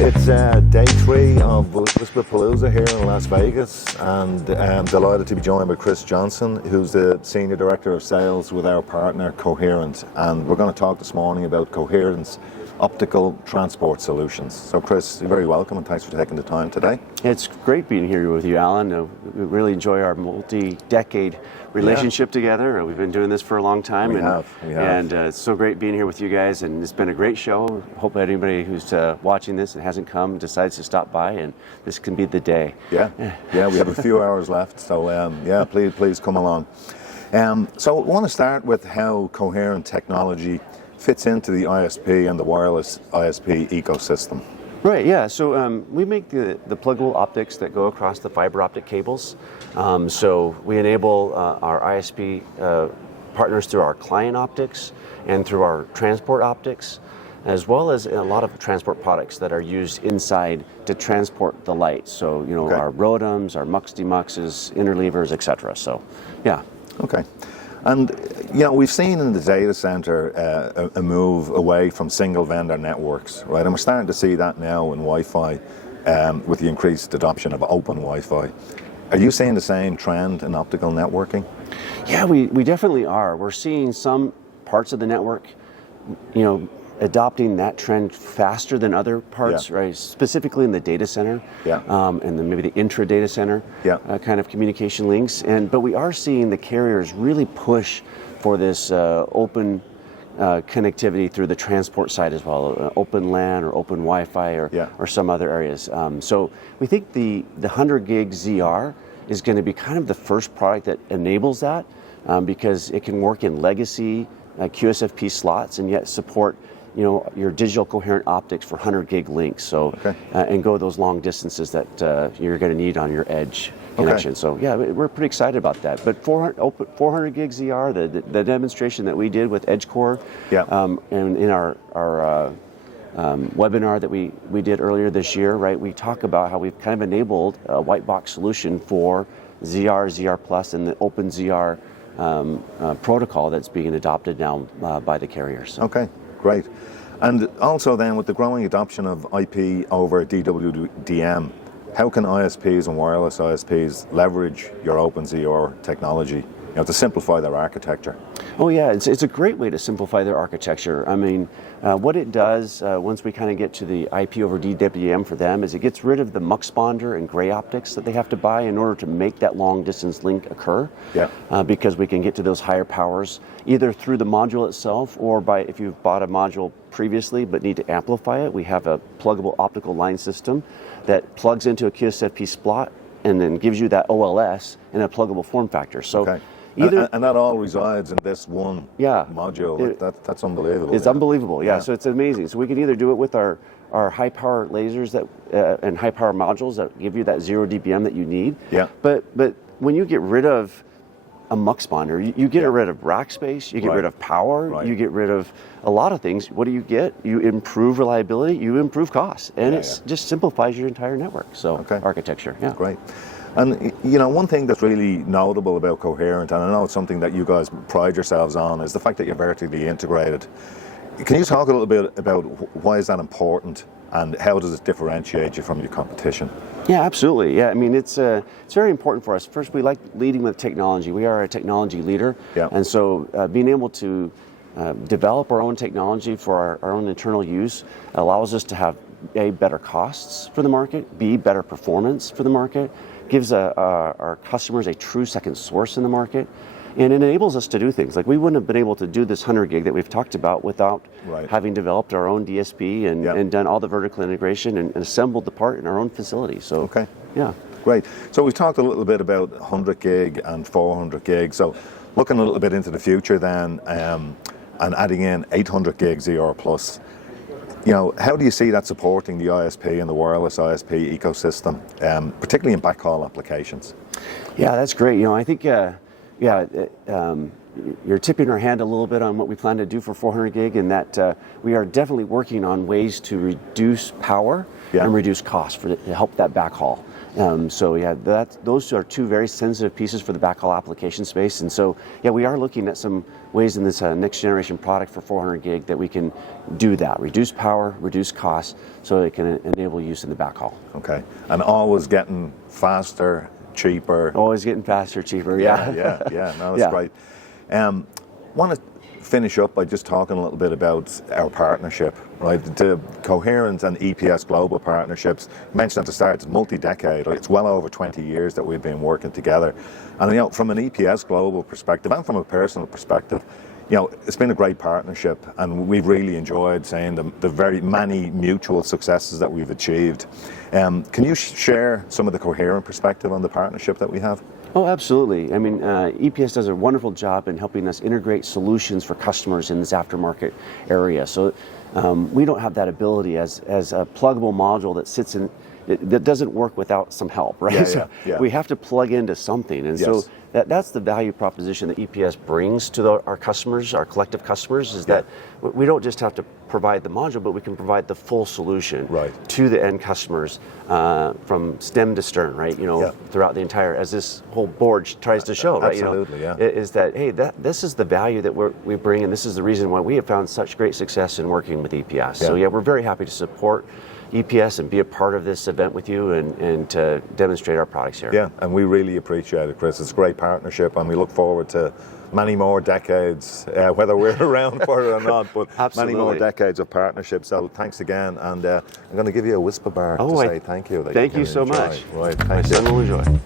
It's day 3 of Palooza here in Las Vegas, and I'm delighted to be joined by Chris Johnson, who's the Senior Director of Sales with our partner Coherent, and we're going to talk this morning about Coherent's optical transport solutions. So Chris, you're very welcome and thanks for taking the time today. It's great being here with you, Alan. We really enjoy our multi-decade relationship together. We've been doing this for a long time. We have. And it's so great being here with you guys, and it's been a great show. Hope anybody who's watching this and hasn't come decides to stop by, and this can be the day. Yeah, we have a few hours left, so please come along. So I want to start with how Coherent technology fits into the ISP and the wireless ISP ecosystem. Right, yeah, so we make the pluggable optics that go across the fiber optic cables. So we enable our ISP partners through our client optics and through our transport optics, as well as a lot of transport products that are used inside to transport the light. So, our ROADMs, our MUX-DMUXs, interleavers, etc. So, yeah. Okay. And, we've seen in the data center a move away from single vendor networks, right? And we're starting to see that now in Wi-Fi with the increased adoption of open Wi-Fi. Are you seeing the same trend in optical networking? Yeah, we definitely are. We're seeing some parts of the network, adopting that trend faster than other parts, right? Specifically in the data center, and then maybe the intra-data center kind of communication links. But we are seeing the carriers really push for this open connectivity through the transport side as well, open LAN or open Wi-Fi or some other areas. So we think the 100 gig ZR is going to be kind of the first product that enables that because it can work in legacy QSFP slots and yet support your digital coherent optics for 100 gig links, so and go those long distances that you're going to need on your edge connection. So yeah, we're pretty excited about that. But 400 gig ZR, the demonstration that we did with EdgeCore, and in our webinar that we did earlier this year, right? We talk about how we've kind of enabled a white box solution for ZR, ZR Plus, and the Open ZR protocol that's being adopted now by the carriers. Okay. Great. And also then with the growing adoption of IP over DWDM, how can ISPs and wireless ISPs leverage your OpenZR technology to simplify their architecture? Oh yeah, it's a great way to simplify their architecture. I mean, what it does once we kind of get to the IP over DWDM for them is it gets rid of the muxponder and gray optics that they have to buy in order to make that long distance link occur. Because we can get to those higher powers either through the module itself or by if you've bought a module previously but need to amplify it, we have a pluggable optical line system that plugs into a QSFP slot and then gives you that OLS in a pluggable form factor. So. And that all resides in this one module. That's unbelievable. It's unbelievable, so it's amazing. So we can either do it with our high power lasers and high power modules that give you that 0 dBm that you need. But when you get rid of a muxponder, you get rid of rack space, you get rid of power, you get rid of a lot of things. What do you get? You improve reliability, you improve costs, and it just simplifies your entire network. So architecture, Great. And one thing that's really notable about Coherent, and I know it's something that you guys pride yourselves on, is the fact that you're vertically integrated. Can you talk a little bit about why is that important and how does it differentiate you from your competition? Yeah, absolutely. Yeah, I mean, it's very important for us. First, we like leading with technology. We are a technology leader, and so being able to develop our own technology for our own internal use allows us to have A, better costs for the market, B, better performance for the market, gives our customers a true second source in the market, and it enables us to do things. Like we wouldn't have been able to do this 100 gig that we've talked about without having developed our own DSP and done all the vertical integration and assembled the part in our own facility. So, Great. So we've talked a little bit about 100 gig and 400 gig. So looking a little bit into the future then and adding in 800 gig ZR Plus, how do you see that supporting the ISP and the wireless ISP ecosystem, particularly in backhaul applications? Yeah, that's great. I think, you're tipping our hand a little bit on what we plan to do for 400 gig, and that we are definitely working on ways to reduce power and reduce cost to help that backhaul. So yeah, those are two very sensitive pieces for the backhaul application space, and so yeah, we are looking at some ways in this next generation product for 400 gig that we can do that, reduce power, reduce costs, so it can enable use in the backhaul. Okay, and always getting faster, cheaper. Always getting faster, cheaper. Yeah, yeah. No, that's great. Want to finish up by just talking a little bit about our partnership, right? The Coherent and EPS Global partnerships, mentioned at the start, it's multi-decade. Right? It's well over 20 years that we've been working together. And you know, from an EPS Global perspective and from a personal perspective, you know, it's been a great partnership, and we've really enjoyed seeing the very many mutual successes that we've achieved. Can you share some of the Coherent perspective on the partnership that we have? Oh, absolutely. I mean, EPS does a wonderful job in helping us integrate solutions for customers in this aftermarket area. So we don't have that ability as a pluggable module that sits in, that doesn't work without some help, right? We have to plug into something. And so that's the value proposition that EPS brings to our customers, our collective customers, is that we don't just have to provide the module, but we can provide the full solution to the end customers from stem to stern, right? You know, throughout the entire, as this whole board tries to show, right? Absolutely, is that, hey, this is the value that we bring, and this is the reason why we have found such great success in working with EPS. So yeah, we're very happy to support EPS and be a part of this event with you and to demonstrate our products here. Yeah, and we really appreciate it, Chris. It's a great partnership, and we look forward to many more decades, whether we're around for it or not, but many more decades of partnership. So thanks again, and I'm going to give you a whisper bar to say thank you. Thank you so much. Right, thank you. My son will enjoy.